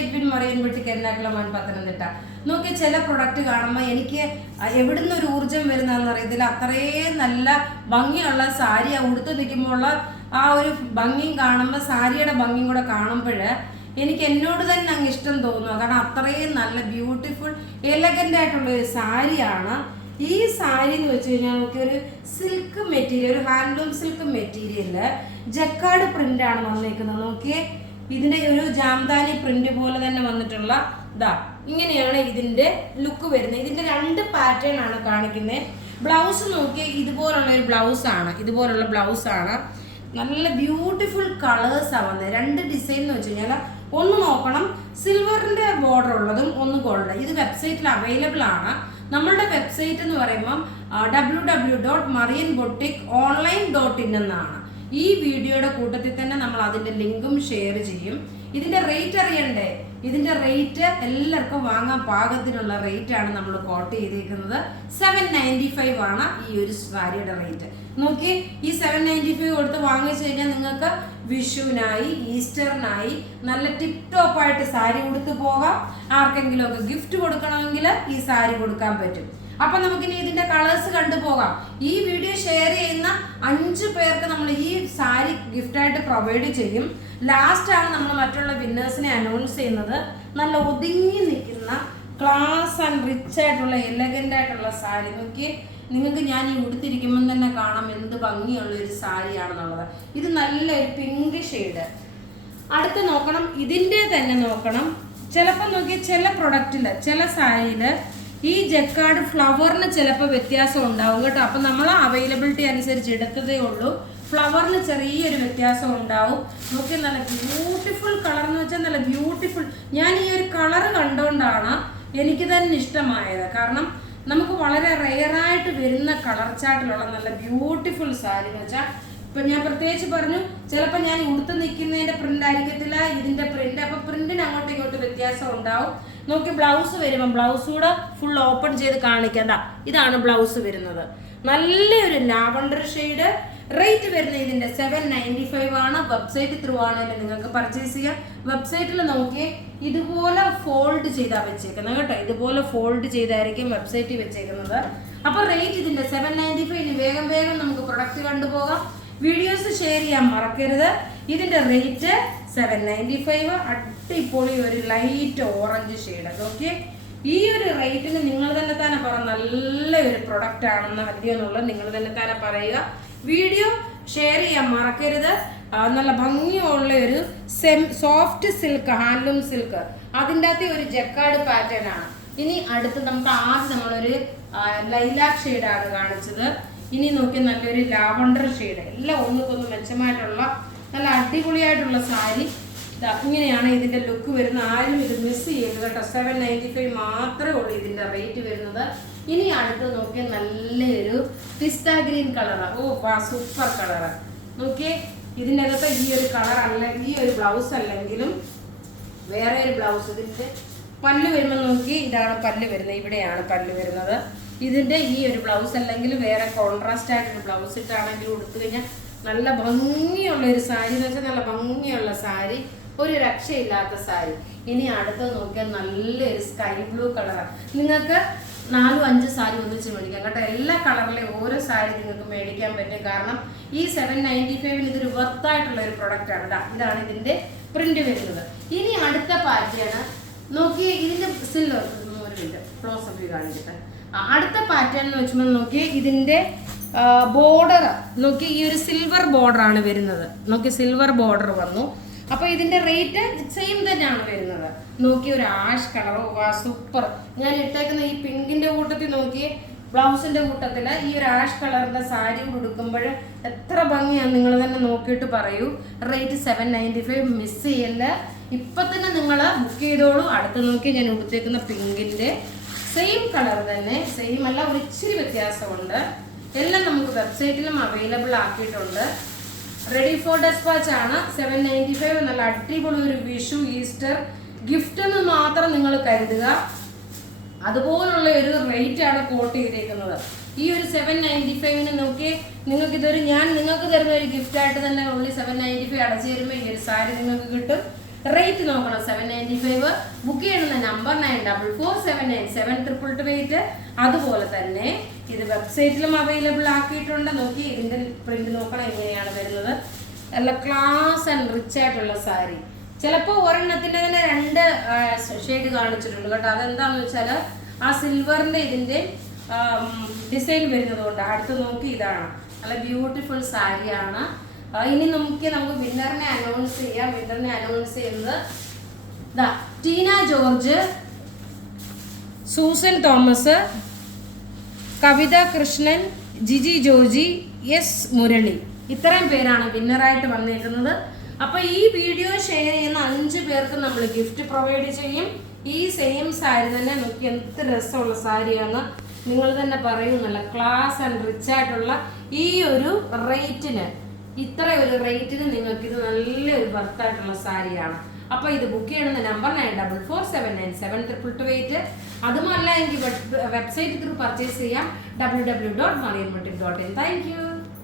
Edwin മറിയൻ boutique Ernakulam Pathanamthitta. നോക്കി ചില product കാണുമ്പോൾ എനിക്ക് എവിടുന്ന് ഒരു ഊർജം വരുന്നതെന്ന് അറിയത്തില്ല. അത്രയും നല്ല ഭംഗിയുള്ള സാരി ഉടുത്ത് നിൽക്കുമ്പോൾ ആ ഒരു ഭംഗിയും കാണുമ്പോൾ സാരിയുടെ ഭംഗിയും കൂടെ കാണുമ്പോൾ എനിക്ക് എന്നോട് തന്നെ അങ്ങ് ഇഷ്ടം തോന്നുക. കാരണം അത്രയും നല്ല ബ്യൂട്ടിഫുൾ എലഗൻ്റ് ആയിട്ടുള്ള ഒരു സാരിയാണ് ഈ സാരി എന്ന് വെച്ച് കഴിഞ്ഞാൽ. നമുക്കൊരു സിൽക്ക് മെറ്റീരിയൽ, ഒരു ഹാൻഡ്ലൂം സിൽക്ക് മെറ്റീരിയല് ജക്കാർഡ് പ്രിൻ്റാണ് വന്നിരിക്കുന്നത്. നോക്കിയേ, ഇതിൻ്റെ ഒരു ജാംദാനി പ്രിന്റ് പോലെ തന്നെ വന്നിട്ടുള്ള ഇങ്ങനെയാണ് ഇതിൻ്റെ ലുക്ക് വരുന്നത്. ഇതിൻ്റെ 2 പാറ്റേൺ ആണ് കാണിക്കുന്നത്. ബ്ലൗസ് നോക്കി ഇതുപോലുള്ള ഒരു ബ്ലൗസാണ്, ഇതുപോലുള്ള ബ്ലൗസാണ്. നല്ല ബ്യൂട്ടിഫുൾ കളേഴ്സാണ് വന്നത്. 2 ഡിസൈൻ എന്ന് വെച്ച് കഴിഞ്ഞാൽ ഒന്ന് നോക്കണം, സിൽവറിൻ്റെ ബോർഡർ ഉള്ളതും ഒന്ന് ഗോൾഡ്. ഇത് വെബ്സൈറ്റിൽ അവൈലബിൾ ആണ്. നമ്മളുടെ വെബ്സൈറ്റ് എന്ന് പറയുമ്പം www.marianboutique.online.in എന്നാണ്. ഈ വീഡിയോയുടെ കൂട്ടത്തിൽ തന്നെ നമ്മൾ അതിൻ്റെ ലിങ്കും ഷെയർ ചെയ്യും. ഇതിൻ്റെ റേറ്റ് അറിയണ്ടേ? ഇതിൻ്റെ റേറ്റ് എല്ലാവർക്കും വാങ്ങാൻ പാകത്തിനുള്ള റേറ്റാണ് നമ്മൾ കോട്ട് ചെയ്തേക്കുന്നത്. 795 ആണ് ഈ ഒരു സാരിയുടെ റേറ്റ്. നോക്കി, ഈ 795 കൊടുത്ത് വാങ്ങിച്ചു കഴിഞ്ഞാൽ നിങ്ങൾക്ക് വിഷുവിനായി, ഈസ്റ്ററിനായി നല്ല ടിപ്പ് ടോപ്പായിട്ട് സാരി കൊടുത്ത് പോകാം. ആർക്കെങ്കിലും ഒക്കെ ഗിഫ്റ്റ് കൊടുക്കണമെങ്കിൽ ഈ സാരി കൊടുക്കാൻ പറ്റും. അപ്പൊ നമുക്കിനി ഇതിന്റെ കളേഴ്സ് കണ്ടുപോകാം. ഈ വീഡിയോ ഷെയർ ചെയ്യുന്ന 5 പേർക്ക് നമ്മൾ ഈ സാരി ഗിഫ്റ്റായിട്ട് പ്രൊവൈഡ് ചെയ്യും. ലാസ്റ്റ് ആണ് നമ്മൾ മറ്റുള്ള വിന്നേഴ്സിനെ അനൗൺസ് ചെയ്യുന്നത്. നല്ല ഒതുങ്ങി നിൽക്കുന്ന ക്ലാസ് ആൻഡ് റിച്ച് ആയിട്ടുള്ള എലഗൻ്റ് ആയിട്ടുള്ള സാരി. നോക്കി, നിങ്ങൾക്ക് ഞാൻ ഈ ഉടുത്തിരിക്കുമ്പോൾ തന്നെ കാണാം എന്ത് ഭംഗിയുള്ള ഒരു സാരിയാണെന്നുള്ളത്. ഇത് നല്ലൊരു പിങ്ക് ഷെയ്ഡ്. അടുത്ത് നോക്കണം, ഇതിൻ്റെ തന്നെ നോക്കണം. ചിലപ്പോൾ നോക്കി ചില പ്രൊഡക്റ്റിൽ, ചില സാരിയിൽ ഈ ജക്കാർഡ് ഫ്ലവറിന് ചിലപ്പോൾ വ്യത്യാസം ഉണ്ടാവും കേട്ടോ. അപ്പം നമ്മൾ അവൈലബിലിറ്റി അനുസരിച്ച് എടുത്തതേ ഉള്ളൂ. ഫ്ലവറിന് ചെറിയൊരു വ്യത്യാസം ഉണ്ടാവും. നോക്കി, നല്ല ബ്യൂട്ടിഫുൾ കളർ എന്ന് വെച്ചാൽ നല്ല ബ്യൂട്ടിഫുൾ. ഞാൻ ഈ ഒരു കളർ കണ്ടുകൊണ്ടാണ് എനിക്ക് തന്നെ ഇഷ്ടമായത്. കാരണം നമുക്ക് വളരെ റെയറായിട്ട് വരുന്ന കളർ ചാർട്ടിലുള്ള നല്ല ബ്യൂട്ടിഫുൾ സാരി എന്ന് വെച്ചാൽ, ഇപ്പം ഞാൻ പ്രത്യേകിച്ച് പറഞ്ഞു, ചിലപ്പോൾ ഞാൻ ഉടുത്ത് നിൽക്കുന്നതിൻ്റെ പ്രിൻ്റ് ആയിരിക്കത്തില്ല ഇതിൻ്റെ പ്രിൻ്റ്. അപ്പം പ്രിൻറ്റിന് അങ്ങോട്ടും ഇങ്ങോട്ടും വ്യത്യാസം ഉണ്ടാവും. നോക്കി, ബ്ലൗസ് വരുമ്പോൾ ബ്ലൗസ് കൂടെ ഫുൾ ഓപ്പൺ ചെയ്ത് കാണിക്കണ്ട. ഇതാണ് ബ്ലൗസ് വരുന്നത്. നല്ലൊരു ലാവണ്ടർ ഷെയ്ഡ്. റേറ്റ് വരുന്നത് ഇതിൻ്റെ 795 ആണ്. വെബ്സൈറ്റ് ത്രൂ ആണെങ്കിൽ നിങ്ങൾക്ക് പർച്ചേസ് ചെയ്യാം. വെബ്സൈറ്റിൽ നോക്കി ഇതുപോലെ ഫോൾഡ് ചെയ്താൽ വെച്ചേക്കുന്നത് കേട്ടോ. ഇതുപോലെ ഫോൾഡ് ചെയ്തായിരിക്കും വെബ്സൈറ്റിൽ വെച്ചേക്കുന്നത്. അപ്പോൾ റേറ്റ് ഇതിൻ്റെ 795. വേഗം വേഗം നമുക്ക് പ്രൊഡക്റ്റ് കണ്ടുപോകാം. വീഡിയോസ് ഷെയർ ചെയ്യാൻ മറക്കരുത്. ഇതിൻ്റെ റേറ്റ് 795. അടിപൊളി ഒരു ലൈറ്റ് ഓറഞ്ച് ഷെയ്ഡ്. ഓക്കെ, ഈ ഒരു റേറ്റിന് നിങ്ങൾ തന്നെ പറ നല്ലൊരു പ്രൊഡക്റ്റ് ആണെന്ന് അല്ലയെന്നുള്ളത് നിങ്ങൾ തന്നെ പറയുക. വീഡിയോ ഷെയർ ചെയ്യാൻ മറക്കരുത്. നല്ല ഭംഗിയുള്ള ഒരു സോഫ്റ്റ് സിൽക്ക്, ഹാൻഡ്ലൂം സിൽക്ക്, അതിൻ്റെ അകത്ത് ഒരു ജക്കാർഡ് പാറ്റേൺ ആണ്. ഇനി അടുത്ത് നമുക്ക് ആദ്യം നമ്മളൊരു ലൈലാക്ക് ഷെയ്ഡാണ് കാണിച്ചത്. ഇനി നോക്കി നല്ലൊരു ലാവണ്ടർ ഷെയ്ഡ്. എല്ലാം ഒന്നുകൊന്ന് മെച്ചമായിട്ടുള്ള നല്ല അടിപൊളിയായിട്ടുള്ള സാരി. ഇങ്ങനെയാണ് ഇതിൻ്റെ ലുക്ക് വരുന്നത്. ആരും ഇത് മിസ് ചെയ്യരുത് കേട്ടോ. 795 മാത്രമേ ഉള്ളൂ ഇതിൻ്റെ റേറ്റ് വരുന്നത്. ഇനി അടുത്ത് നോക്കിയ നല്ലൊരു പിസ്ത ഗ്രീൻ കളറാണ്. ഓ വാ, സൂപ്പർ കളറ്. നോക്കിയേ, ഇതിൻ്റെ അകത്ത് ഈ ഒരു കളർ അല്ല, ഈ ഒരു ബ്ലൗസ് അല്ലെങ്കിലും വേറെ ഒരു ബ്ലൗസ്. ഇതിൻ്റെ പല്ല് വരുമ്പോൾ നോക്കി, ഇതാണ് പല്ല് വരുന്നത്, ഇവിടെയാണ് പല്ല് വരുന്നത്. ഇതിൻ്റെ ഈ ഒരു ബ്ലൗസ് അല്ലെങ്കിൽ വേറെ കോൺട്രാസ്റ്റ് ആയിട്ടൊരു ബ്ലൗസ് ഇട്ടാണെങ്കിൽ ഉടുത്തു കഴിഞ്ഞാൽ നല്ല ഭംഗിയുള്ള ഒരു സാരി എന്ന് വെച്ചാൽ നല്ല ഭംഗിയുള്ള സാരി, ഒരു രക്ഷയില്ലാത്ത സാരി. ഇനി അടുത്ത് നോക്കിയാൽ നല്ലൊരു സ്കൈ ബ്ലൂ കളറാണ്. നിങ്ങൾക്ക് 4-5 സാരി ഒന്നിച്ച് മേടിക്കാം കേട്ടോ. എല്ലാ കളറിലെയും ഓരോ സാരി നിങ്ങൾക്ക് മേടിക്കാൻ പറ്റും. കാരണം ഈ 795 ഇതൊരു വർത്തായിട്ടുള്ള ഒരു പ്രൊഡക്റ്റാണ്. ഇതാണ് ഇതിൻ്റെ പ്രിന്റ് വരുന്നത്. ഇനി അടുത്ത പാറ്റേൺ നോക്കി, ഇതിൻ്റെ സിൽവർ ഒരു മിനിറ്റ് ക്ലോസ് അപ്പ് കാണിക്കട്ടെ. അടുത്ത പാറ്റേൺ എന്ന് വെച്ചുമ്പോൾ നോക്കി, ഇതിൻ്റെ ബോർഡർ നോക്കി, ഈ ഒരു സിൽവർ ബോർഡറാണ് വരുന്നത്. നോക്കി, സിൽവർ ബോർഡർ വന്നു. അപ്പോൾ ഇതിൻ്റെ റേറ്റ് സെയിം തന്നെയാണ് വരുന്നത്. നോക്കി, ഒരു ആഷ് കളറോ വാ, സൂപ്പർ. ഞാൻ ഇട്ടേക്കുന്ന ഈ പിങ്കിൻ്റെ കൂട്ടത്തിൽ നോക്കി, ബ്ലൗസിൻ്റെ കൂട്ടത്തിൽ ഈ ഒരു ആഷ് കളറിൻ്റെ സാരി ഉടുക്കുമ്പോൾ എത്ര ഭംഗിയാണ് നിങ്ങൾ തന്നെ നോക്കിയിട്ട് പറയൂ. റേറ്റ് 795. മിസ് ചെയ്യല്ല, ഇപ്പം തന്നെ നിങ്ങൾ ബുക്ക് ചെയ്തോളൂ. അടുത്ത് നോക്കി ഞാൻ ഉടുത്തേക്കുന്ന പിങ്കിൻ്റെ സെയിം കളർ തന്നെ, സെയിം അല്ല, ഒരു ഇച്ചിരി വ്യത്യാസമുണ്ട്. എല്ലാം നമുക്ക് വെബ്സൈറ്റിലും അവൈലബിൾ ആക്കിയിട്ടുണ്ട്. റെഡി ഫോർ ഡെസ്പാച്ച് ആണ്. 795. നല്ല അടിപൊളി ഒരു വിഷു, ഈസ്റ്റർ ഗിഫ്റ്റ് എന്ന് മാത്രം നിങ്ങൾ കരുതുക. അതുപോലുള്ള ഒരു റേറ്റ് ആണ് കോട്ട് ചെയ്തേക്കുന്നത്. ഈ ഒരു 795 നോക്കി, നിങ്ങൾക്ക് ഇതൊരു ഞാൻ നിങ്ങൾക്ക് തരുന്ന ഒരു ഗിഫ്റ്റായിട്ട് തന്നെ ഉള്ളി 795 അടച്ചു തരുമ്പോൾ ഈ ഒരു സാരി നിങ്ങൾക്ക് കിട്ടും. റേറ്റ് നോക്കണം 795. ബുക്ക് ചെയ്യുന്ന നമ്പർ 9447972288. അതുപോലെ തന്നെ ഇത് വെബ്സൈറ്റിലും അവൈലബിൾ ആക്കിയിട്ടുണ്ട്. നോക്കി ഇതിന്റെ പ്രിന്റ് നോക്കണം എങ്ങനെയാണ് വരുന്നത്. നല്ല ക്ലാസ് ആൻഡ് റിച്ച് ആയിട്ടുള്ള സാരി. ചിലപ്പോൾ ഒരെണ്ണത്തിന്റെ തന്നെ 2 ഷെയ്ഡ് കാണിച്ചിട്ടുണ്ട് കേട്ടോ. അതെന്താണെന്ന് വെച്ചാൽ ആ സിൽവറിന്റെ ഇതിന്റെ ഡിസൈൻ വരുന്നത് കൊണ്ട്. അടുത്ത് നോക്കി ഇതാണ് നല്ല ബ്യൂട്ടിഫുൾ സാരിയാണ്. ഇനി നമുക്ക് വിന്നറിനെ അനൗൺസ് ചെയ്യാം. വിന്നറിനെ അനൗൺസ് ചെയ്യുന്നത് ടീന ജോർജ്, സൂസൻ തോമസ്, കവിത കൃഷ്ണൻ, ജിജി ജോജി, എസ് മുരളി. ഇത്രയും പേരാണ് വിന്നറായിട്ട് വന്നേക്കുന്നത്. അപ്പൊ ഈ വീഡിയോ ഷെയർ ചെയ്യുന്ന 5 പേർക്ക് നമ്മൾ ഗിഫ്റ്റ് പ്രൊവൈഡ് ചെയ്യും. ഈ സെയിം സാരി തന്നെ നോക്കി എന്ത് രസമുള്ള സാരിയാണ്. നിങ്ങൾ തന്നെ പറയുന്നല്ല, ക്ലാസ് ആൻഡ് റിച്ച് ആയിട്ടുള്ള ഈ ഒരു റേറ്റിന്, ഇത്ര ഒരു റേറ്റിന് നിങ്ങൾക്ക് ഇത് നല്ലൊരു വർത്തായിട്ടുള്ള സാരിയാണ്. അപ്പോൾ ഇത് ബുക്ക് ചെയ്യണമെന്ന നമ്പർ 9447972288. അതുമല്ല എങ്കിൽ വെബ്സൈറ്റ് ത്രൂ പർച്ചേസ് ചെയ്യാം www.marianboutique.in. Thank you.